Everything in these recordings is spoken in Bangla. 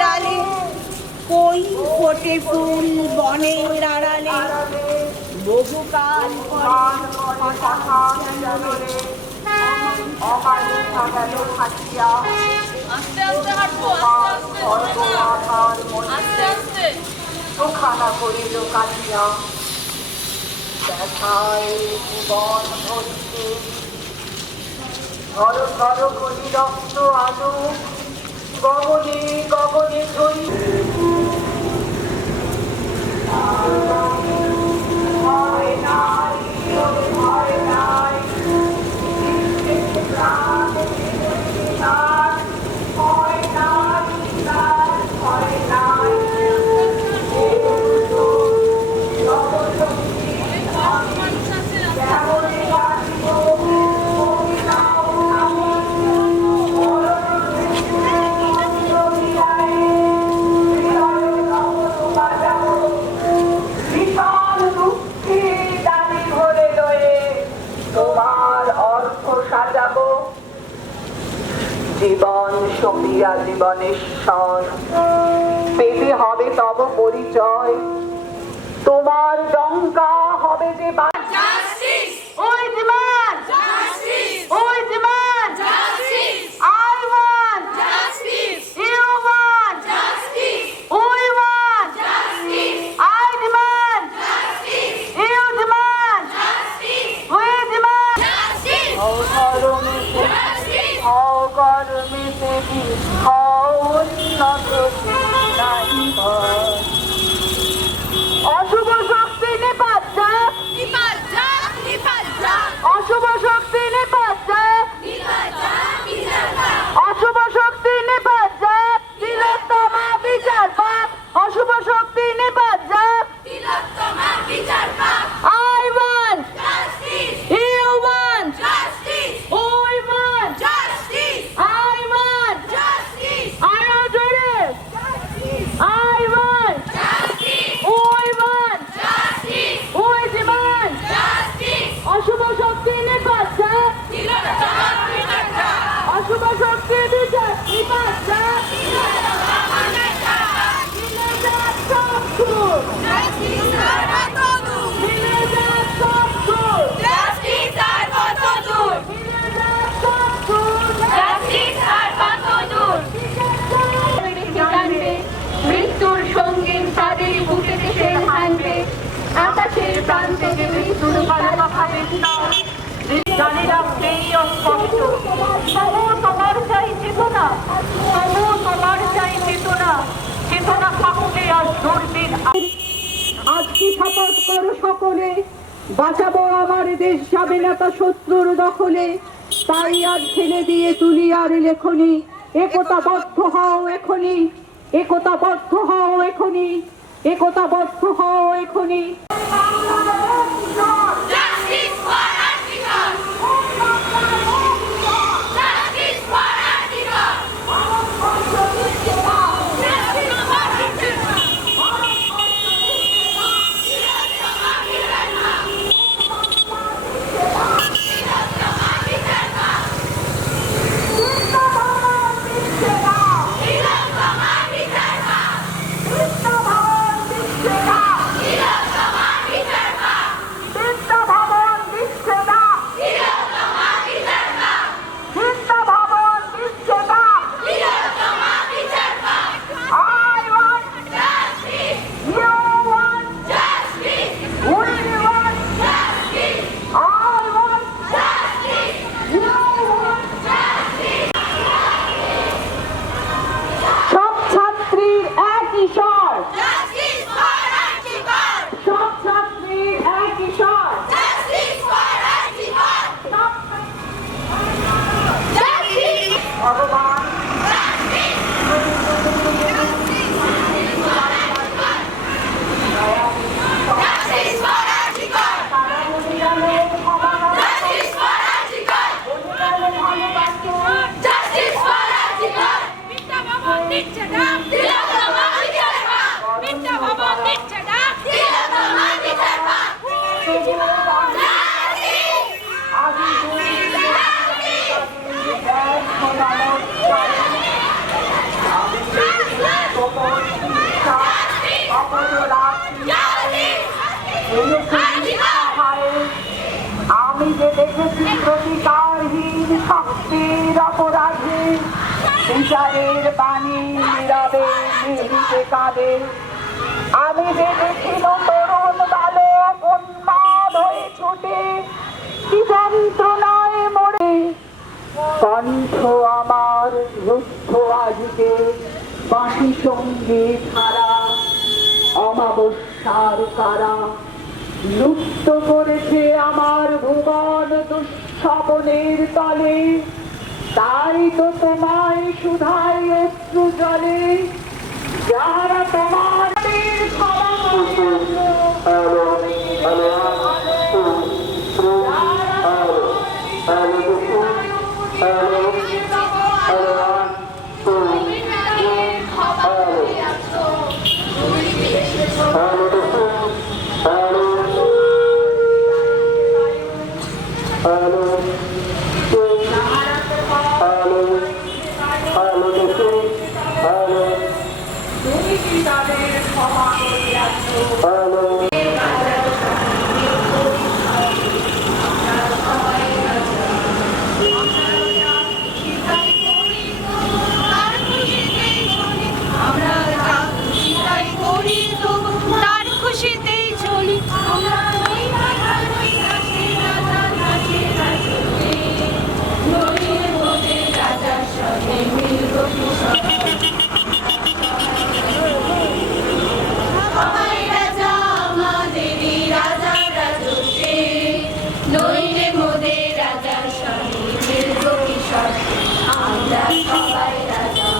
ডালে কই ফোটে ফুল বনের আড়ালে বহুকাল খানা করিল কাটিয়া দেখায় জীবন ধরতে ঘর ঘর করি রক্ত আলো গগনে গগনে ধরি ভয় নাই ভয় নাই প্রাণ ভয় নাই ভয় নাই জীবন সপিয়া জীবনেশ্বর পেতে হবে তব পরিচয় তোমার ডঙ্কা হবে যে ওই জীবন ওই জীবন I want justice you want justice we want justice I demand justice you demand justice we demand justice how karme se bhi how unnat অশুভ শক্তি নিপাত যাক অশুভ শক্তি নিপাত যাক অশুভ শক্তি নিপাত যাক তিলোত্তমা বিচার পাক অশুভ শক্তি নিপাত যাক I want justice you want justice we want justice I want justice আরো জোরে I want justice we want justice we demand justice অশুভ শক্তি নিপাত যাক অশুভ শক্তি বিচার নিপাত যাক মৃত্যুর সঙ্গীন তাদের বুকে দেশে হানবে আকাশের প্রান্তে যে মৃত্যুর জানি রাখবে অস্পষ্ট তবু তোমার চাই চেতনা তবু তোমার চাই চেতনা চেতনা থাকলে আর দুর্দিন আজকে শপথ করো সকলে বাঁচাবো আমার দেশ যাবে না তা শত্রুর দখলে তাই আর ছেড়ে দিয়ে তুলি আর লেখনি একতাবদ্ধ হও এখনই একতাবদ্ধ হও এখনই একতাবদ্ধ হও এখনই আমি যে দেখেছি প্রতিকারহীন শক্তির অপরাধী বিচারের বাণী নীরবে নিভৃতে কাঁদে। আমি যে দেখিল তরুণ বালক উন্মাদ হয়ে ছুটে কি যন্ত্রণায় মরে। কণ্ঠ আমার রুদ্ধ আজকে বাঁশি সঙ্গীত হারা অমাবস্যার কারা লুপ্ত করেছে আমার ভুবন দুঃস্বপনের তলে। তাই তো তোমায় শুধাই অশ্রু জলে যারা তোমার ক্ষমা তার খুশিতেই চলি সবাই রাজা আমাদেরই রাজা রাজত্বে নইলে মোদের রাজার সঙ্গে মিলব কি শর্তে আমরা সবাই রাজা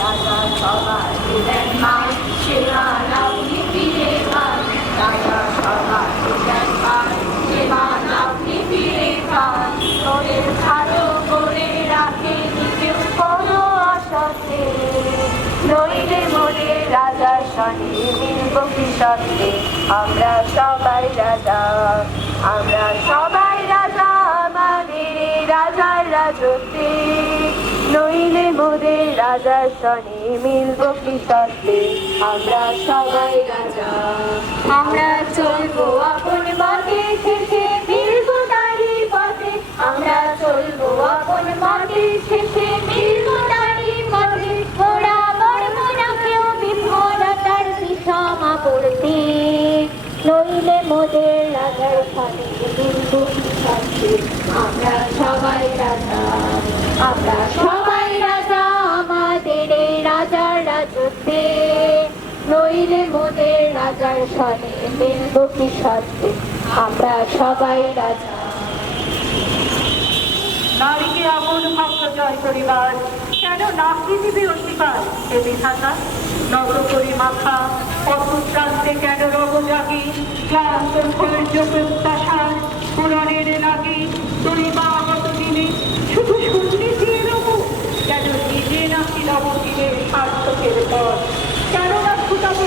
রাজা সবাই দেন মান সে মান আপনি ফিরে পান রাজা সবাই দেন মান সে মান আপনি ফিরে পান তোদের ভালো করে রাখে কেউ কোনো অসতে নইলে মোদের রাজার সঙ্গে মিলব কি শর্তে আমরা সবাই রাজা আমরা সবাই রাজা আমাদের এই রাজার রাজত্বে নইলে মোদের রাজার সনে মিলব কি শর্তে আমরা সবাই রাজা আমরা চলবো আপন মাঠে শেষে মিলব তারই পথে আমরা চলবো আপন মাঠে শেষে মিলব তারই পথে ওরা মরব না কেউ বিফলতার বিষমা পড়তে নইলে মোদের রাজার সনে মিলব কি শর্তে আমরা সবাই রাজা আমরা সবাই রাজা আমাদের এই রাজার রাজত্বে নইলে মোদের রাজার সনে মিলব কি শর্তে আমরা সবাই রাজা। নারীকে আপন ভক্ত জয় করিবার কেন নাকি দিবি অধিকার এ বিধাতা নত করি মাথা পথপ্রান্তে কেন রব জাগি ক্লান্ত ধৈর্য প্রত্যাশার পুরনের লাগি তুই বা আগত দিনে শুধু শুনলি দিয়ে রব কেন নিজে নাকি রব দিলে সার্থকের পর কেন না ফুটাবো